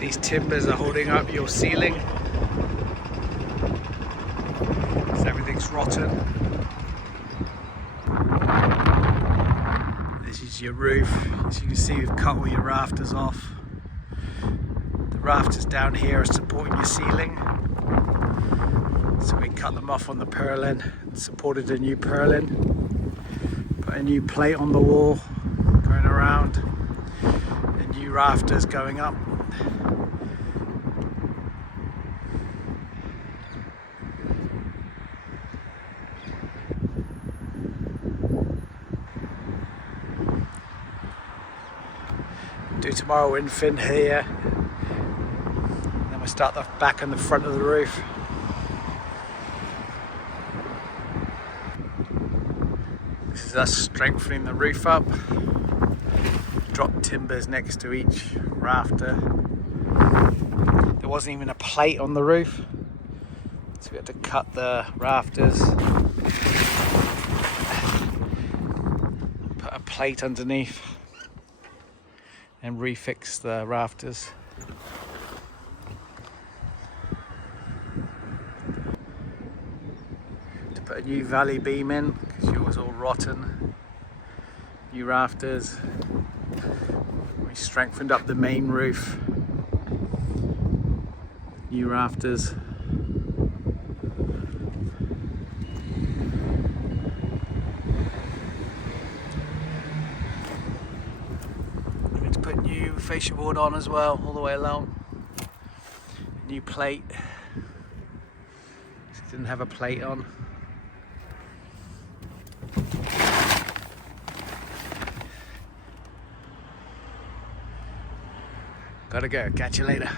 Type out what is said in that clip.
These timbers are holding up your ceiling, so everything's rotten. This is your roof. As you can see, we've cut all your rafters off. The rafters down here are supporting your ceiling, so we cut them off on the purlin and supported a new purlin. Put a new plate on the wall going around, and new rafters going up. Do tomorrow in fin here, then we'll start the back and the front of the roof. This is us strengthening the roof up. Drop timbers next to each rafter. There wasn't even a plate on the roof, so we had to cut the rafters, put a plate underneath, and refix the rafters. To put a new valley beam in because yours all rotten. New rafters. We strengthened up the main roof. New rafters. Put new fascia board on as well, all the way along. New plate. Didn't have a plate on. Gotta go. Catch you later.